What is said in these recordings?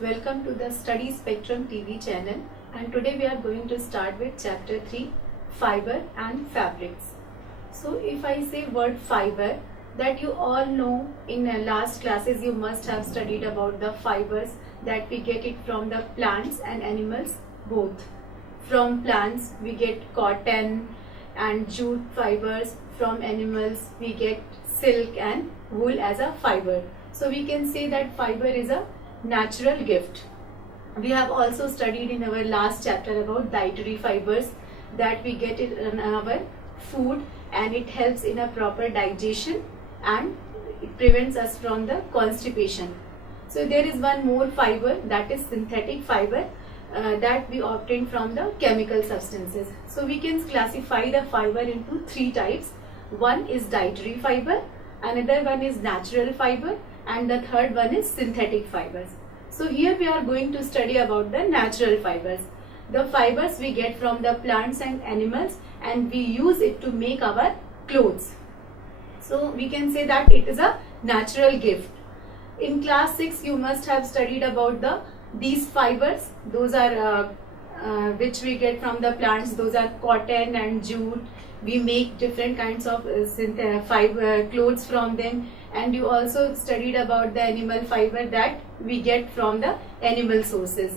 Welcome to the Study Spectrum TV channel, and today we are going to start with chapter 3, fiber and fabrics. So if I say word fiber, that you all know, in last classes you must have studied about the fibers that we get it from the plants and animals both. From plants we get cotton and jute fibers, from animals we get silk and wool as a fiber. So we can say that fiber is a natural gift. We have also studied in our last chapter about dietary fibers, that we get it in our food and it helps in a proper digestion and it prevents us from the constipation. So there is one more fiber, that is synthetic fiber, that we obtain from the chemical substances. So we can classify the fiber into three types. One is dietary fiber, another one is natural fiber, and the third one is synthetic fibers. So here we are going to study about the natural fibers. The fibers we get from the plants and animals, and we use it to make our clothes. So we can say that it is a natural gift. In class 6 you must have studied about these fibers. Those are which we get from the plants. Those are cotton and jute. We make different kinds of fiber clothes from them. And you also studied about the animal fiber that we get from the animal sources.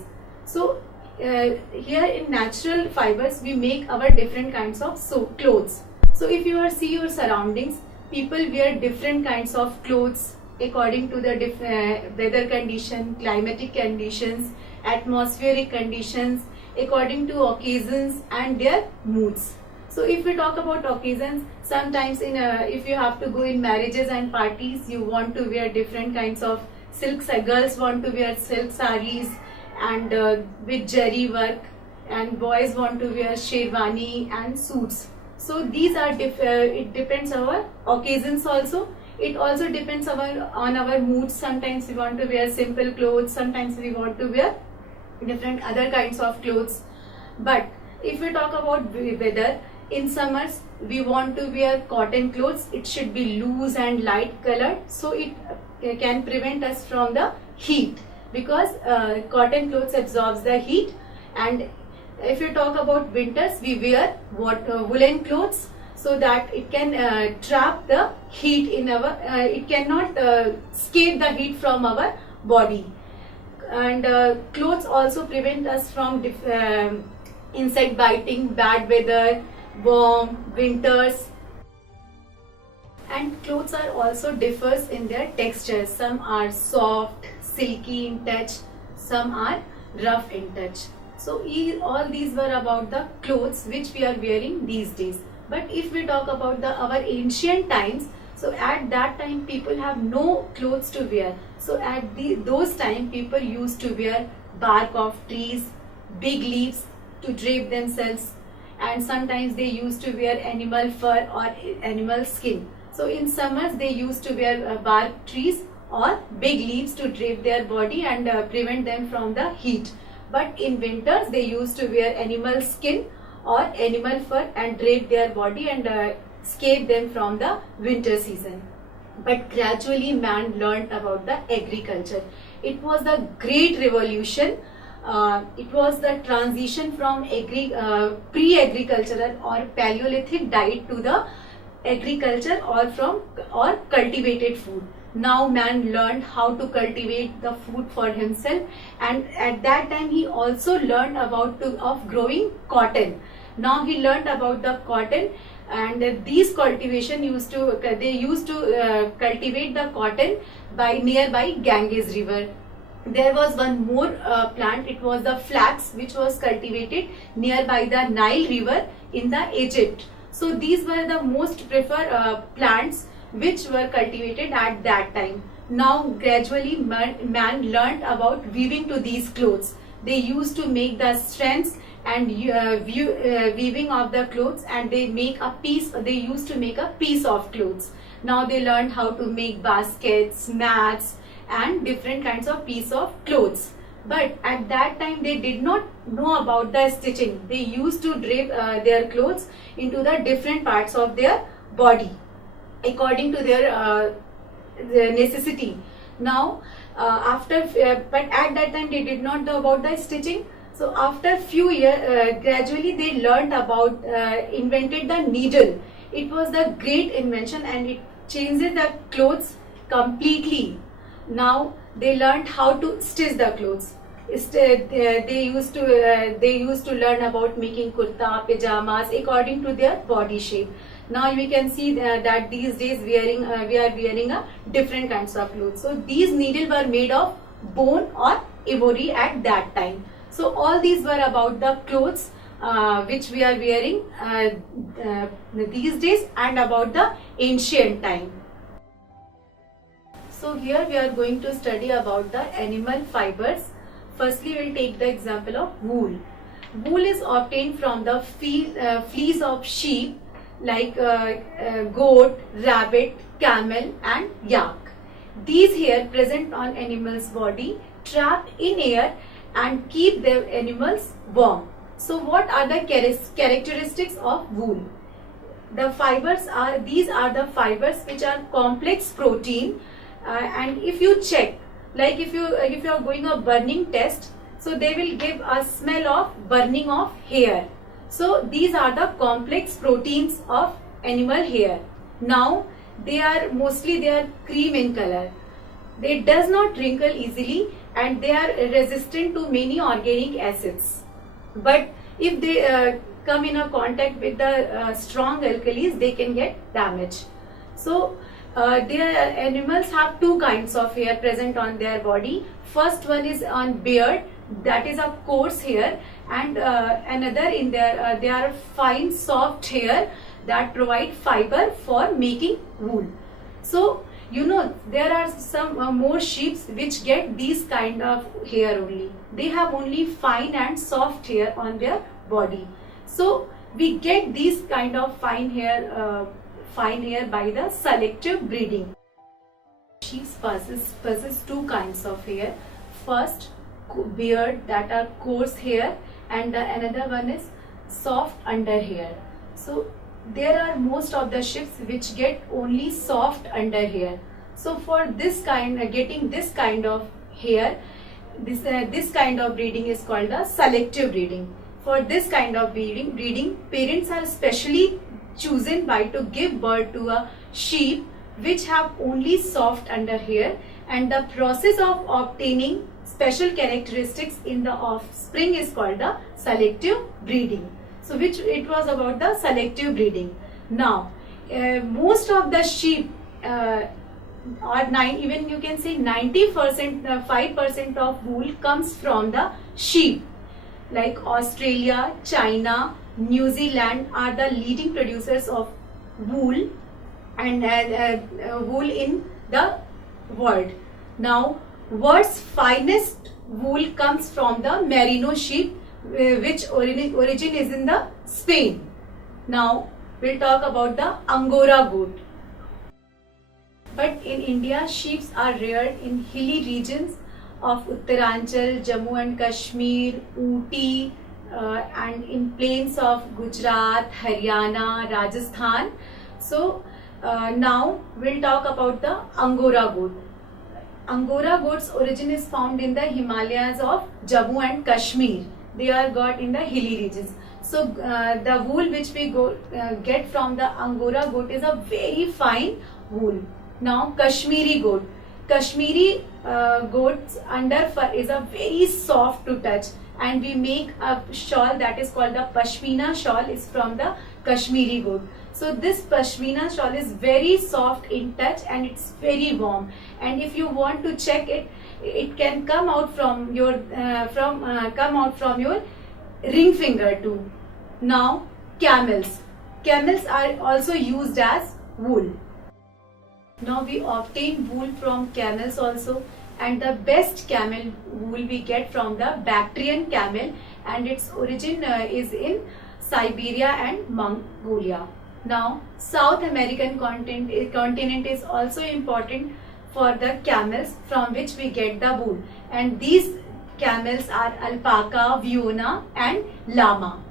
So here in natural fibers we make our different kinds of clothes. So if you see your surroundings, people wear different kinds of clothes according to the weather condition, climatic conditions, atmospheric conditions, according to occasions and their moods. So if we talk about occasions, sometimes if you have to go in marriages and parties, you want to wear different kinds of silk. Girls want to wear silk sarees and with zari work, and boys want to wear sherwani and suits. So these are it depends our occasions also. It also depends on our moods. Sometimes we want to wear simple clothes, sometimes we want to wear different other kinds of clothes. But if we talk about weather, in summers we want to wear cotton clothes. It should be loose and light colored, so it can prevent us from the heat, because cotton clothes absorbs the heat. And if you talk about winters, we wear woolen clothes, so that it can trap the heat in our it cannot escape the heat from our body. And clothes also prevent us from insect biting, bad weather, warm winters. And clothes are also differs in their texture. Some are soft, silky in touch, some are rough in touch. So all these were about the clothes which we are wearing these days. But if we talk about our ancient times, so at that time people have no clothes to wear. So at those time people used to wear bark of trees, big leaves to drape themselves, and sometimes they used to wear animal fur or animal skin. So in summers they used to wear bark trees or big leaves to drape their body and prevent them from the heat. But in winters they used to wear animal skin or animal fur and drape their body and escape them from the winter season. But gradually man learned about the agriculture. It was the great revolution. It was the transition from pre-agricultural or Paleolithic diet to the agriculture or cultivated food. Now man learned how to cultivate the food for himself, and at that time he also learned about of growing cotton. Now he learned about the cotton, and these cultivation used to cultivate the cotton by nearby Ganges river. There was one more plant. It was the flax, which was cultivated nearby the Nile river in the Egypt. So these were the most preferred plants which were cultivated at that time. Now gradually man learned about weaving to these clothes. They used to make the strands and weaving of the clothes, and they used to make a piece of clothes. Now they learned how to make baskets, mats and different kinds of piece of clothes. But at that time they did not know about the stitching. They used to drape their clothes into the different parts of their body according to their necessity. Now but at that time they did not know about the stitching. So after few years, gradually they learned about, invented the needle. It was the great invention and it changes the clothes completely. Now they learned how to stitch the clothes. They used to learn about making kurta, pajamas according to their body shape. Now we can see that these days we are wearing a different kinds of clothes. So these needles were made of bone or ivory at that time. So all these were about the clothes which we are wearing these days and about the ancient time. So here we are going to study about the animal fibers. Firstly, we will take the example of wool. Wool is obtained from the fleece of sheep like goat, rabbit, camel and yak. These hair present on animals' body trap in air and keep their animals warm. So what are the characteristics of wool? These are the fibers which are complex protein, and if you check, like if you are going a burning test, so they will give a smell of burning of hair. So these are the complex proteins of animal hair. Now they are cream in color. They does not wrinkle easily and they are resistant to many organic acids. But if they come in a contact with the strong alkalis, they can get damaged. So their animals have two kinds of hair present on their body. First one is on beard, that is a coarse hair, and another in their they are fine soft hair that provide fiber for making wool. So there are some more sheep which get these kind of hair only. They have only fine and soft hair on their body. So we get these kind of fine hair by the selective breeding. Sheep possess two kinds of hair. First, beard, that are coarse hair, and another one is soft under hair. So there are most of the sheep which get only soft under hair. So for getting this kind of hair, this kind of breeding is called the selective breeding. For this kind of breeding, parents are specially chosen by to give birth to a sheep which have only soft under hair, and the process of obtaining special characteristics in the offspring is called the selective breeding. So it was about the selective breeding. Now most of the sheep even you can say 90%, 5% of wool comes from the sheep. Like Australia, China, New Zealand are the leading producers of wool and wool in the world. Now world's finest wool comes from the merino sheep, which origin is in the Spain. Now we'll talk about the Angora goat. But in India, sheep are reared in hilly regions of Uttaranchal, Jammu and Kashmir, Ooty, and in plains of Gujarat, Haryana, Rajasthan. So now we'll talk about the Angora goat. Angora goat's origin is found in the Himalayas of Jammu and Kashmir. They are got in the hilly regions. So the wool which we get from the Angora goat is a very fine wool. Now Kashmiri goat. Kashmiri goat's under fur is a very soft to touch, and we make a shawl that is called the Pashmina shawl is from the Kashmiri goat. So this Pashmina shawl is very soft in touch and it's very warm. And if you want to check it, it can come out from your ring finger too. Now camels. Camels are also used as wool. Now we obtain wool from camels also, and the best camel wool we get from the Bactrian camel, and its origin is in Siberia and Mongolia. Now South American continent is also important for the camels from which we get the wool, and these camels are alpaca, viona and llama.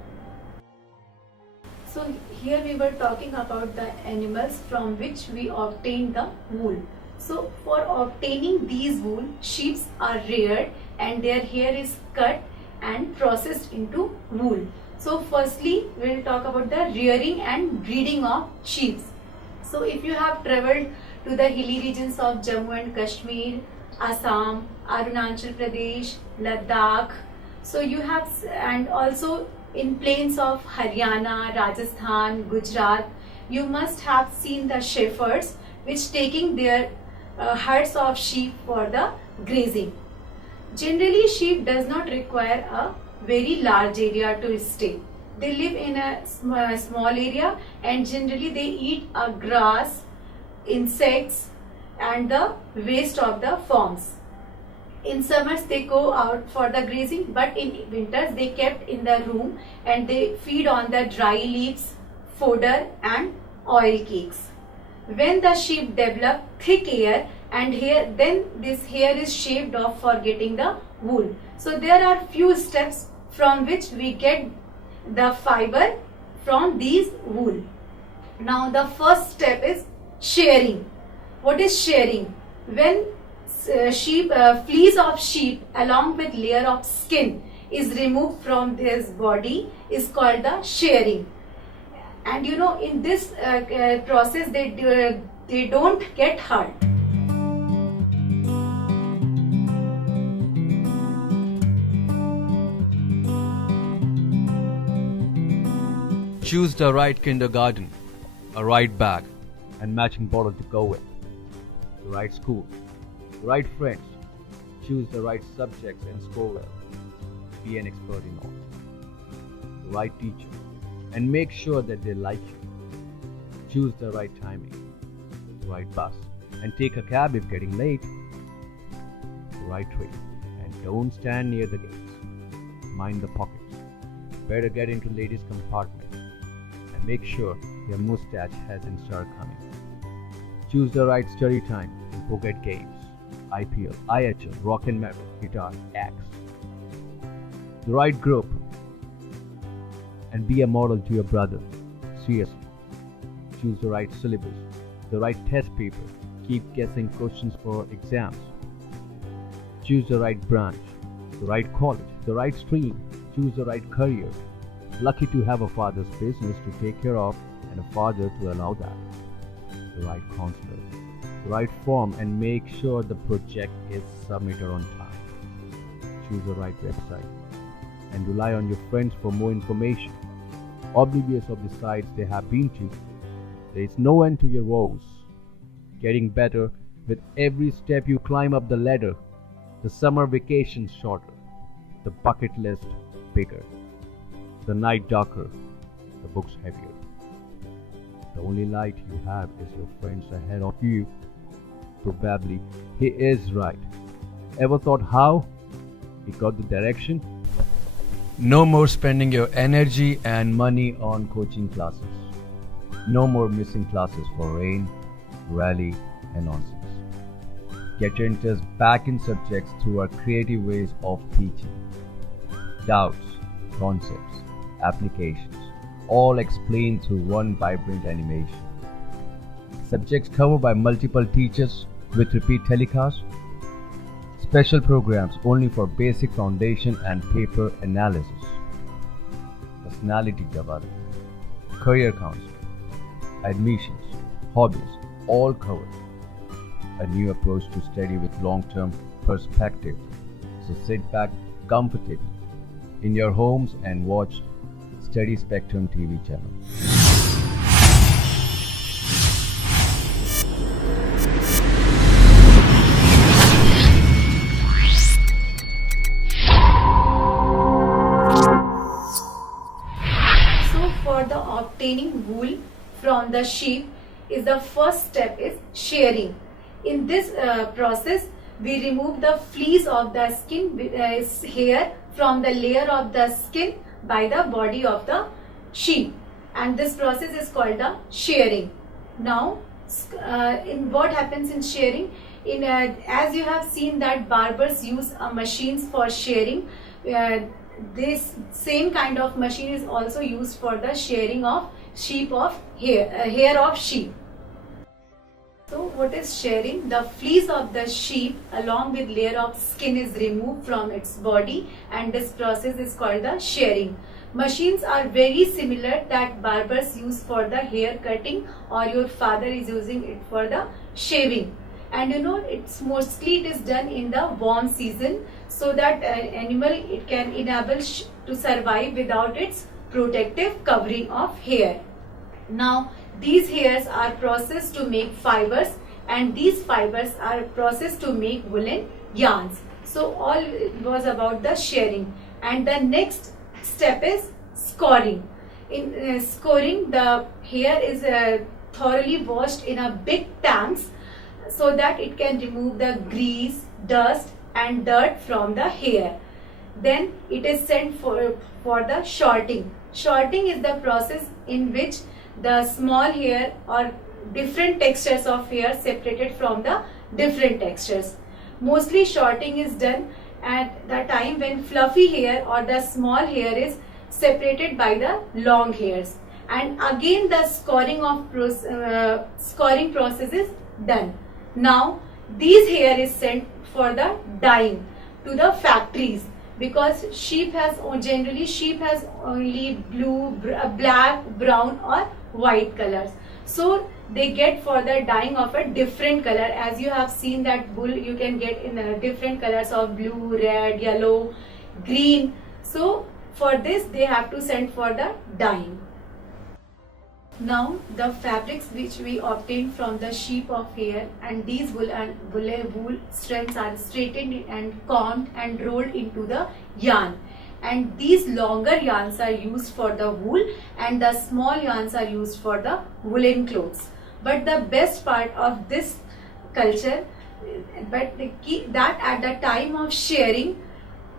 So here we were talking about the animals from which we obtain the wool. So for obtaining these wool, sheep are reared and their hair is cut and processed into wool. So firstly, we will talk about the rearing and breeding of sheep. So if you have traveled to the hilly regions of Jammu and Kashmir, Assam, Arunachal Pradesh, Ladakh, so you have, and also in plains of Haryana, Rajasthan, Gujarat, you must have seen the shepherds which taking their herds of sheep for the grazing. Generally, sheep does not require a very large area to stay. They live in a small area and generally they eat grass, insects and the waste of the farms. In summers they go out for the grazing, but in winters they kept in the room and they feed on the dry leaves, fodder and oil cakes. When the sheep develop thick hair and hair, then this hair is shaved off for getting the wool. So there are few steps from which we get the fiber from these wool. Now the first step is shearing. What is shearing? When fleece of sheep along with layer of skin is removed from this body is called the shearing. And you know, in this process they don't get hurt. Choose the right kindergarten, a right bag and matching bottle to go with, the right school, the right friends, choose the right subjects and score well, be an expert in all, the right teacher and make sure that they like you, choose the right timing, the right bus and take a cab if getting late, the right train and don't stand near the gates, mind the pockets, better get into ladies' compartment. Make sure your mustache hasn't started coming. Choose the right study time in pocket games, IPL, IHL, rock and metal, guitar, axe. The right group and be a model to your brother. Seriously. Choose the right syllabus, the right test paper. Keep guessing questions for exams. Choose the right branch, the right college, the right stream. Choose the right career. Lucky to have a father's business to take care of and a father to allow that. The right counselor, the right form and make sure the project is submitted on time. Choose the right website and rely on your friends for more information. Oblivious of the sites they have been to, there is no end to your woes. Getting better with every step you climb up the ladder. The summer vacation shorter, the bucket list bigger. The night darker, the books heavier. The only light you have is your friends ahead of you. Probably he is right. Ever thought how he got the direction? No more spending your energy and money on coaching classes. No more missing classes for rain, rally and nonsense. Get your interest back in subjects through our creative ways of teaching. Doubts, concepts, applications, all explained through one vibrant animation. Subjects covered by multiple teachers with repeat telecasts. Special programs only for basic foundation and paper analysis. Personality development, career counseling, admissions, hobbies, all covered. A new approach to study with long-term perspective. So sit back comfortably in your homes and watch Study Spectrum TV channel. So for the obtaining wool from the sheep is the first step is shearing. In this process we remove the fleece of the skin hair from the layer of the skin by the body of the sheep, and this process is called the shearing. Now in what happens in shearing, in as you have seen that barbers use machines for shearing, this same kind of machine is also used for the shearing of sheep of hair of sheep. So what is shearing? The fleece of the sheep along with layer of skin is removed from its body, and this process is called the shearing. Machines are very similar that barbers use for the hair cutting, or your father is using it for the shaving. And it's mostly it is done in the warm season, so that animal it can enable to survive without its protective covering of hair. Now these hairs are processed to make fibers, and these fibers are processed to make woolen yarns. So all was about the shearing. And the next step is scoring. In scoring, the hair is thoroughly washed in a big tanks, so that it can remove the grease, dust and dirt from the hair. Then it is sent for the shorting. Shorting is the process in which the small hair or different textures of hair separated from the different textures. Mostly shorting is done at the time when fluffy hair or the small hair is separated by the long hairs. And again the scoring process is done. Now these hair is sent for the dyeing to the factories, because generally sheep has only blue, black, brown or white colors. So they get for the dyeing of a different color. As you have seen that bull you can get in different colors of blue, red, yellow, green. So for this they have to send for the dyeing. Now the fabrics which we obtain from the sheep of hair, and these wool strands are straightened and combed and rolled into the yarn, and these longer yarns are used for the wool and the small yarns are used for the woolen clothes. But the best part of this culture, but the key that at the time of shearing,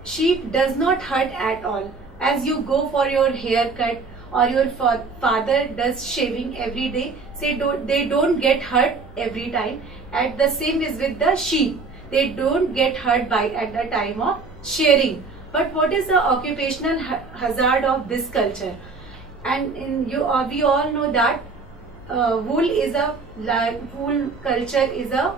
sheep does not hurt at all. As you go for your haircut or your father does shaving every day, they don't get hurt every time. At the same is with the sheep, they don't get hurt at the time of shearing. But what is the occupational hazard of this culture? And we all know that wool culture is a,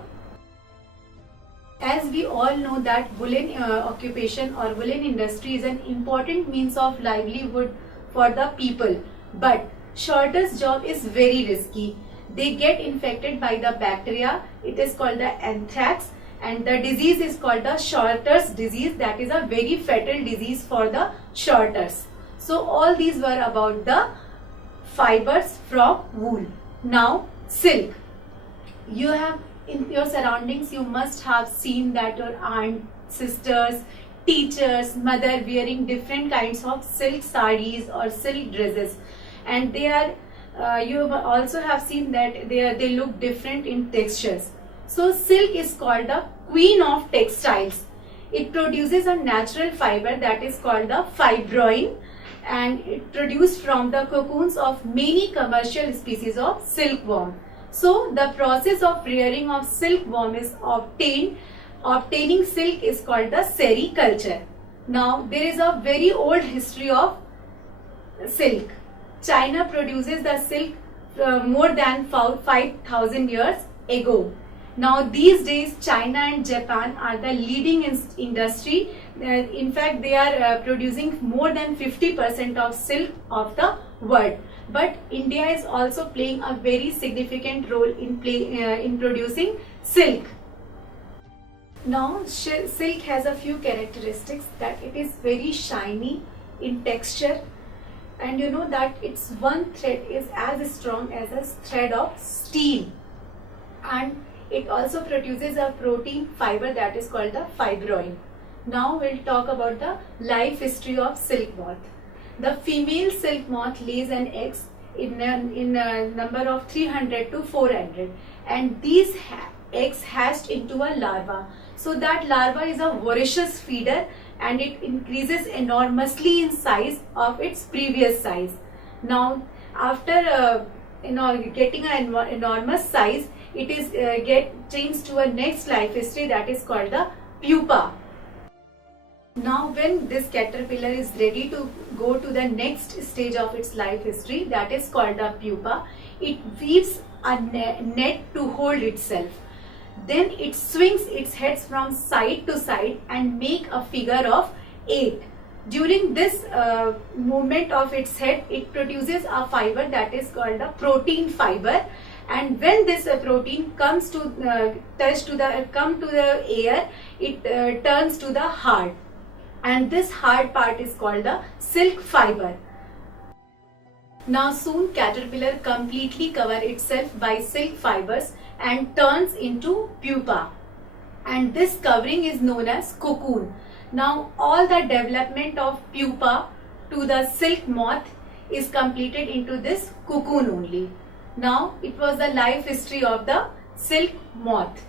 as we all know that woolen occupation or woolen industry is an important means of livelihood for the people. But shorter's job is very risky. They get infected by the bacteria. It is called the anthrax, and the disease is called the shorter's disease. That is a very fatal disease for the shorters. So all these were about the fibers from wool. Now silk. You have in your surroundings, you must have seen that your aunt, sisters, teachers, mother wearing different kinds of silk sarees or silk dresses, and they are you also have seen that they look different in textures. So silk is called the queen of textiles. It produces a natural fiber that is called the fibroin, and it produced from the cocoons of many commercial species of silkworm. So the process of rearing of silkworm is obtaining silk is called the sericulture. Now there is a very old history of silk. China produces the silk more than 5,000 years ago. Now these days China and Japan are the leading industry. In fact, they are producing more than 50% of silk of the world. But India is also playing a very significant role in producing silk. Now silk has a few characteristics, that it is very shiny in texture, and you know that its one thread is as strong as a thread of steel, and it also produces a protein fiber that is called the fibroin. Now we'll talk about the life history of silk moth. The female silk moth lays an eggs in a number of 300 to 400, and these eggs hatched into a larva. So that larva is a voracious feeder, and it increases enormously in size of its previous size. Now after getting an enormous size, it is changed to a next life history that is called the pupa. Now when this caterpillar is ready to go to the next stage of its life history, that is called the pupa, it weaves a net to hold itself. Then it swings its heads from side to side and make a figure of 8. During this movement of its head, it produces a fiber that is called a protein fiber. And when this protein comes to come to the air, it turns to the hard, and this hard part is called the silk fiber. Now soon caterpillar completely cover itself by silk fibers and turns into pupa, and this covering is known as cocoon. Now all the development of pupa to the silk moth is completed into this cocoon only. Now it was the life history of the silk moth.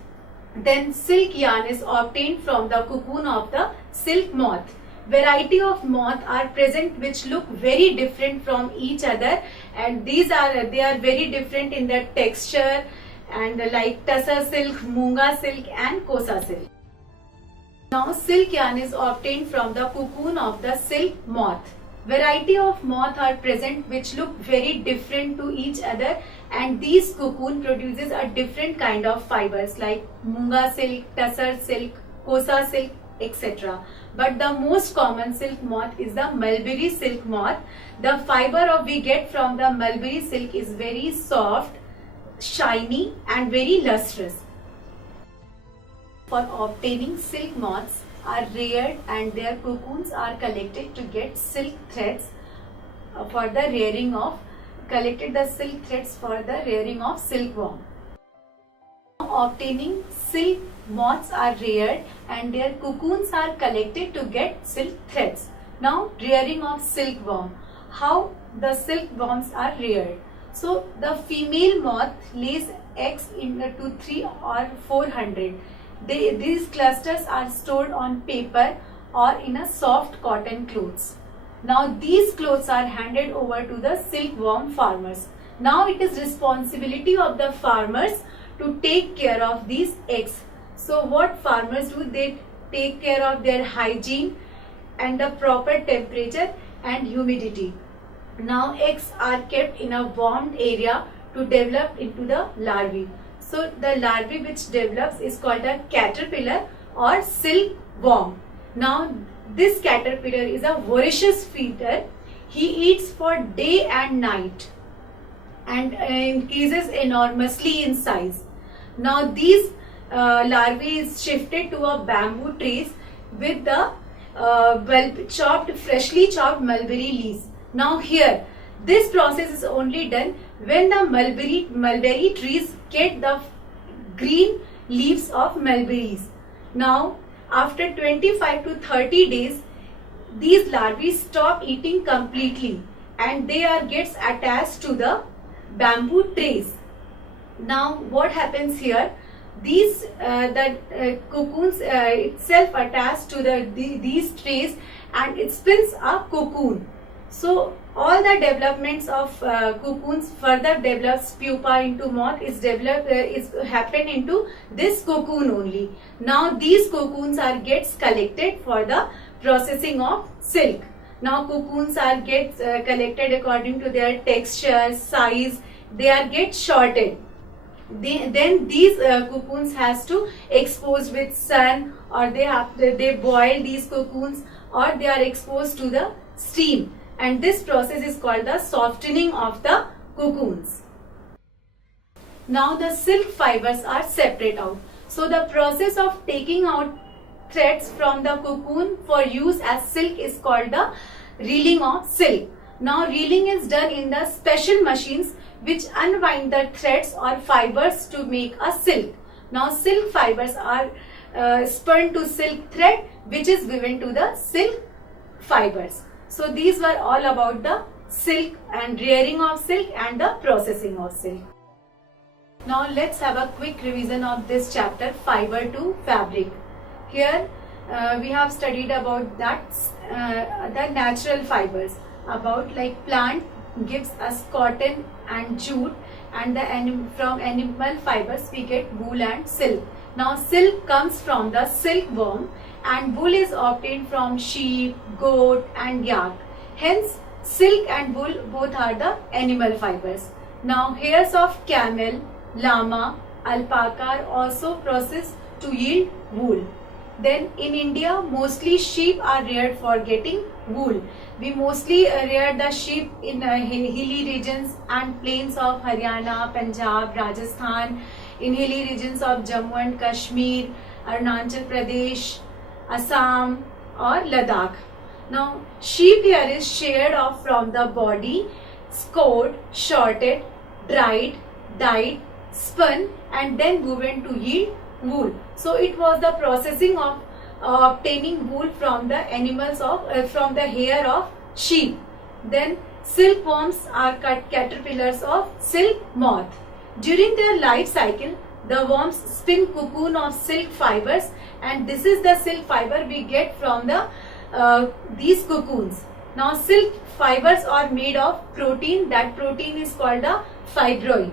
Then silk yarn is obtained from the cocoon of the silk moth. Variety of moth are present which look very different from each other, and they are very different in their texture, and like tussar silk, munga silk and kosa silk. Now silk yarn is obtained from the cocoon of the silk moth. Variety of moth are present which look very different to each other, and these cocoon produces a different kind of fibers like munga silk, tussar silk, kosa silk, etc. But the most common silk moth is the mulberry silk moth. The fiber we get from the mulberry silk is very soft, shiny and very lustrous. For obtaining silk moths are reared and their cocoons are collected to get silk threads for the rearing of silkworm. Obtaining silk moths are reared and their cocoons are collected to get silk threads. Now rearing of silkworm. How the silkworms are reared? So the female moth lays eggs into 3 or 400. These clusters are stored on paper or in a soft cotton clothes. Now these clothes are handed over to the silkworm farmers. Now it is responsibility of the farmers to take care of these eggs. So what farmers do? They take care of their hygiene and the proper temperature and humidity. Now eggs are kept in a warmed area to develop into the larvae. So the larvae which develops is called a caterpillar or silkworm. Now this caterpillar is a voracious feeder. He eats for day and night and increases enormously in size. Now these larvae is shifted to a bamboo trees with the freshly chopped mulberry leaves. Now here this process is only done when the mulberry trees get the green leaves of mulberries. Now after 25 to 30 days, these larvae stop eating completely and they gets attached to the bamboo trays. Now what happens here? These cocoons itself attached to these trays and it spins a cocoon. So all the developments of cocoons further develops pupa into moth is happen into this cocoon only. Now these cocoons gets collected for the processing of silk. Now cocoons gets collected according to their texture, size. They get sorted. Then these cocoons has to expose with sun, or they boil these cocoons, or they are exposed to the steam. And this process is called the softening of the cocoons. Now the silk fibers are separate out. So the process of taking out threads from the cocoon for use as silk is called the reeling of silk. Now reeling is done in the special machines which unwind the threads or fibers to make a silk. Now silk fibers are spun to silk thread which is given to the silk fibers. So these were all about the silk and rearing of silk and the processing of silk. Now let's have a quick revision of this chapter, fiber to fabric. Here we have studied about the natural fibers, about like plant gives us cotton and jute, and from animal fibers we get wool and silk. Now silk comes from the silkworm and wool is obtained from sheep, goat and yak. Hence silk and wool both are the animal fibers. Now hairs of camel, llama, alpaca are also processed to yield wool. Then in India, mostly sheep are reared for getting wool. We mostly rear the sheep in hilly regions and plains of Haryana, Punjab, Rajasthan, in hilly regions of Jammu and Kashmir, Arunachal Pradesh, Assam or Ladakh. Now sheep hair is sheared off from the body, scored, shorted, dried, dyed, spun and then woven to yield wool. So it was the processing of obtaining wool from the animals of from the hair of sheep. Then silkworms are caterpillars of silk moth. During their life cycle, the worms spin cocoon of silk fibers, and this is the silk fiber we get from the these cocoons. Now silk fibers are made of protein. That protein is called the fibroin.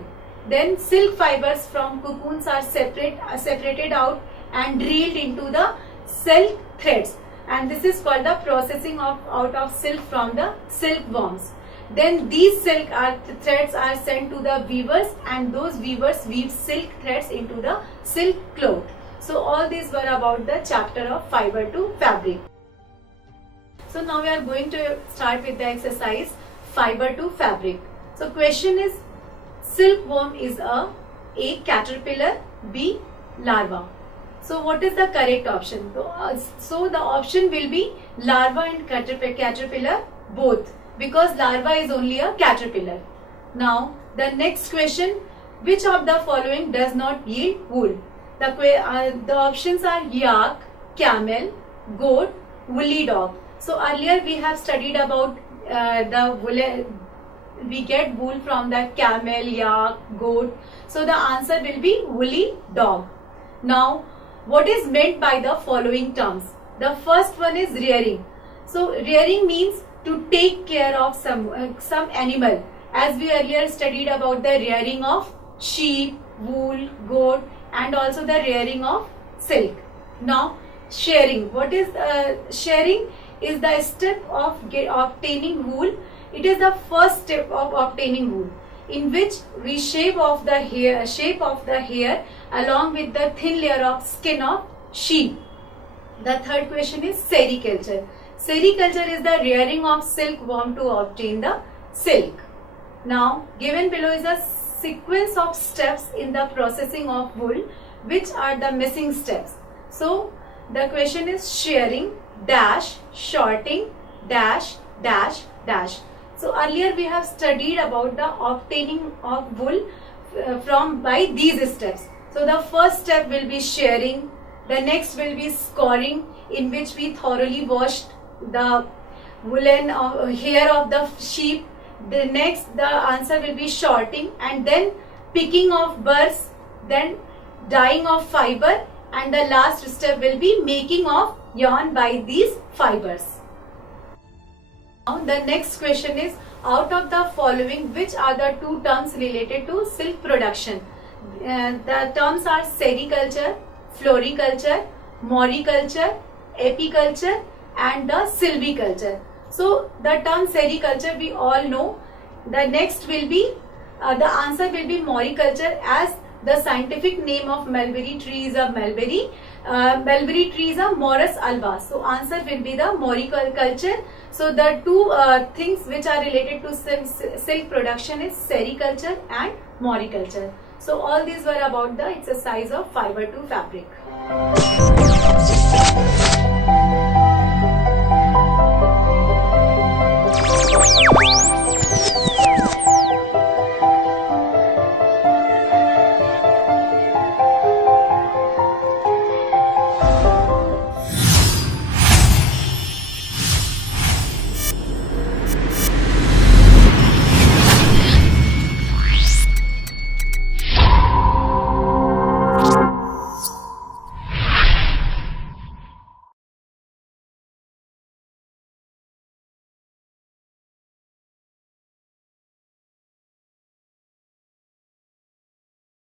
Then silk fibers from cocoons are separated out and reeled into the silk threads, and this is called the processing out of silk from the silkworms. Then these silk threads are sent to the weavers, and those weavers weave silk threads into the silk cloth. So all these were about the chapter of fiber to fabric. So now we are going to start with the exercise fiber to fabric. So question is, silkworm is a caterpillar, B larva. So what is the correct option? So the option will be larva and caterpillar both, because larva is only a caterpillar. Now the next question, which of the following does not yield wool? The options are yak, camel, goat, woolly dog. So earlier we have studied about the wool. We get wool from the camel, yak, goat. So the answer will be woolly dog. Now what is meant by the following terms? The first one is rearing. So rearing means to take care of some animal, as we earlier studied about the rearing of sheep, wool, goat, and also the rearing of silk. Now shearing. What is shearing? Is the step of obtaining wool. It is the first step of obtaining wool, in which we shave off the hair along with the thin layer of skin of sheep. The third question is sericulture. Sericulture is the rearing of silkworm to obtain the silk. Now given below is a sequence of steps in the processing of wool. Which are the missing steps? So the question is shearing, dash, shorting, dash, dash, dash. So earlier we have studied about the obtaining of wool by these steps. So the first step will be shearing. The next will be scoring, in which we thoroughly washed the woolen hair of the sheep. The answer will be shorting, and then picking of burrs, then dyeing of fiber, and the last step will be making of yarn by these fibers. Now the next question is, out of the following, which are the two terms related to silk production? The terms are sericulture, floriculture, moriculture, apiculture, and the silviculture. So the term sericulture we all know. The next will be the answer will be moriculture, as the scientific name of mulberry tree is a mulberry. Mulberry tree is a Morus alba. So answer will be the moriculture. So the two things which are related to silk production is sericulture and moriculture. So all these were about the exercise of fiber to fabric.